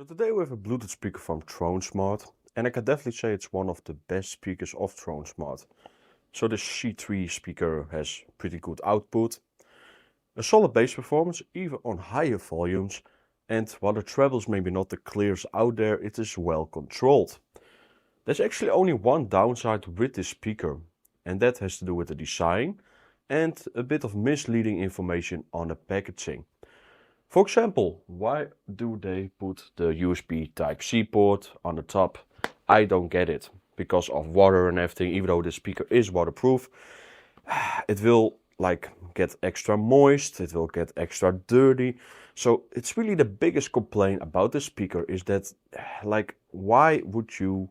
So today we have a Bluetooth speaker from Tronsmart, and I can definitely say it's one of the best speakers of Tronsmart. So this C3 speaker has pretty good output, a solid bass performance even on higher volumes, and while the trebles maybe not the clearest out there, it is well controlled. There's actually only one downside with this speaker, and that has to do with the design and a bit of misleading information on the packaging. For example, why do they put the USB Type-C port on the top? I don't get it. Because of water and everything, even though the speaker is waterproof, it will get extra moist, it will get extra dirty. So it's really the biggest complaint about the speaker is that why would you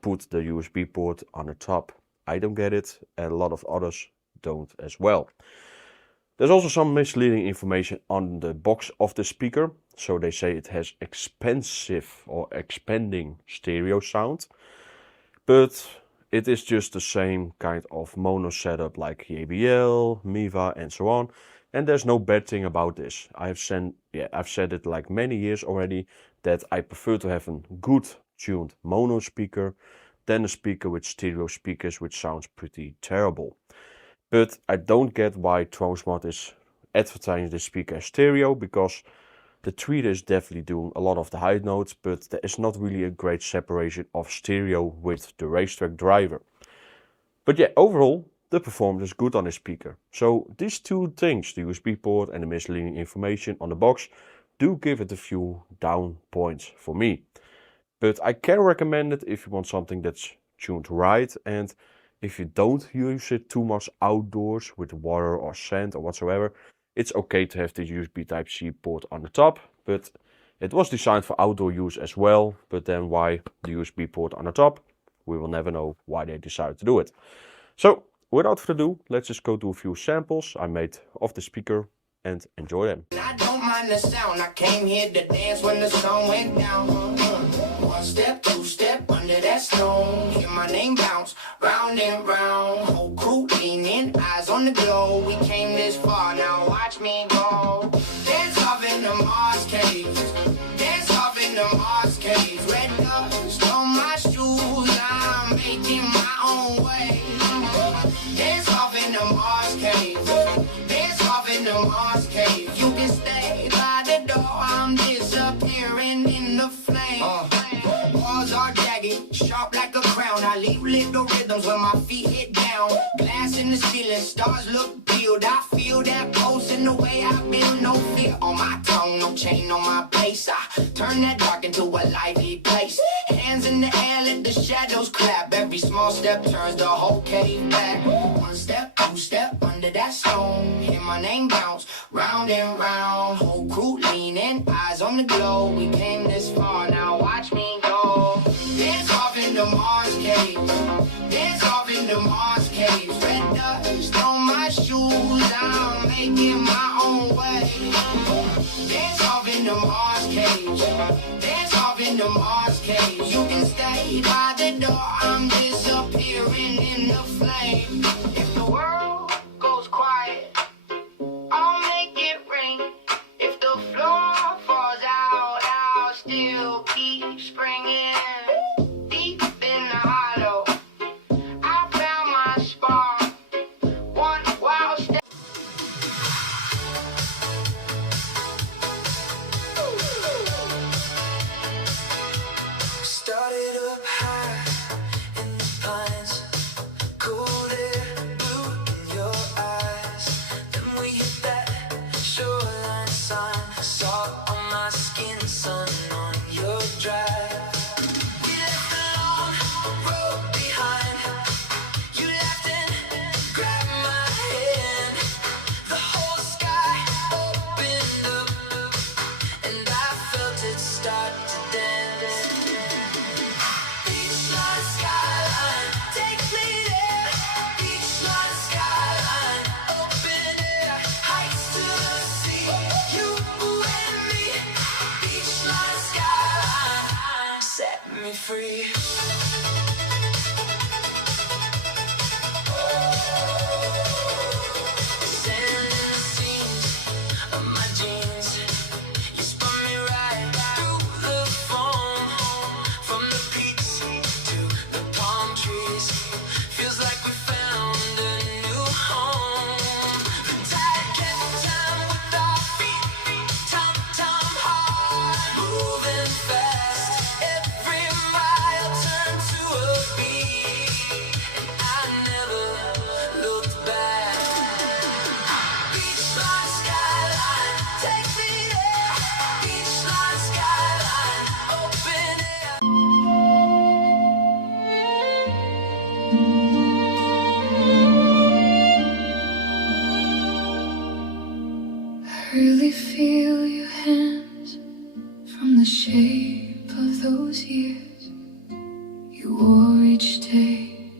put the USB port on the top? I don't get it, and a lot of others don't as well. There's also some misleading information on the box of the speaker. So they say it has expensive or expanding stereo sound. But it is just the same kind of mono setup like JBL, Miva and so on. And there's no bad thing about this. I've said it like many years already that I prefer to have a good tuned mono speaker than a speaker with stereo speakers which sounds pretty terrible. But I don't get why Tronsmart is advertising this speaker as stereo, because the tweeter is definitely doing a lot of the high notes, but there is not really a great separation of stereo with the racetrack driver. But yeah, overall, the performance is good on this speaker. So these two things, the USB port and the misleading information on the box, do give it a few down points for me. But I can recommend it if you want something that's tuned right, and if you don't use it too much outdoors with water or sand or whatsoever, it's okay to have the USB Type-C port on the top, but it was designed for outdoor use as well. But then why the USB port on the top? We will never know why they decided to do it. So without further ado, let's just go to a few samples I made of the speaker and enjoy them. I don't mind the sound. I came here to dance when the sun went down. One step, two step under that stone. Hear my name bounce round and round. Whole crew leaning, eyes on the glow. We came this far, now watch me go. Dance off in the Mars caves. Dance off in the Mars caves. Red dust on my shoes. I'm making my own way. Dance off in the Mars caves. Dance off in the Mars caves. You can stay by the door. I'm disappearing in the flame. Walls are jagged, sharp like a crown. I leave little rhythms when my feet hit down. Glass in the ceiling, stars look peeled. I feel that pulse in the way I build. No fear on my tongue, no chain on my pace. I turn that dark into a lively place. Hands in the air, let the shadows clap. Every small step turns the whole cave back. One step, two step under that stone. Hear my name bounce round and round. Whole crew leaning, eyes on the glow. We came this far, now watch me go. Dance off in the Mars caves. Dance off in the Mars caves. Red dust on my shoes. I'm making my own way. Dance off in the Mars caves. Dance off in the Mars caves. You can stay by the door. I'm disappearing in the flame. If the world goes quiet, I'll make it rain. If the floor falls out, I'll still keep springing. Deep in the hollow, I found my spark. One wild step. Started up high in the pines, cold air, blue in your eyes. Then we hit that shoreline sign, salt on my skin, sun on your drive. We left the long road behind. You laughed and grabbed my hand. The whole sky opened up, and I felt it start to dance. Beachline skyline, take me there. Beachline skyline, open air, heights to the sea. You and me. Beachline skyline, set me free. Sand in the seams of my jeans. You spun me right through the of those years you wore each day,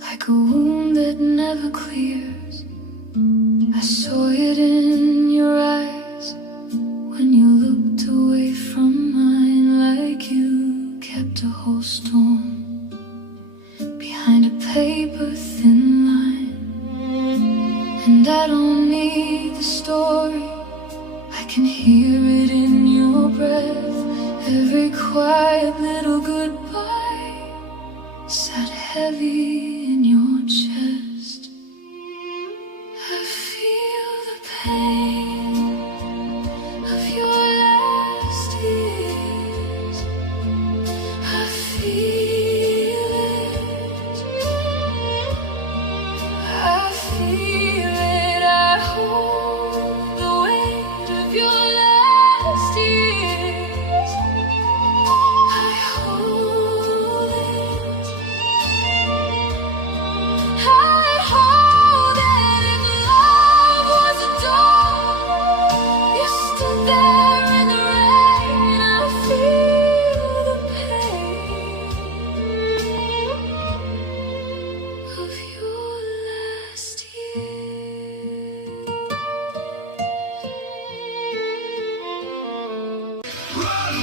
like a wound that never clears. I saw it in your eyes when you looked away from mine, like you kept a whole storm behind a paper-thin line. And I don't need the story, I can hear it in your breath. Every quiet little goodbye sat heavy in your chest. I feel the pain of your last years. I feel it. I feel it. I hold the weight of your last years. I hold it. I hold it. If love was a door, you stood there in the rain. I feel the pain of your last year. Run,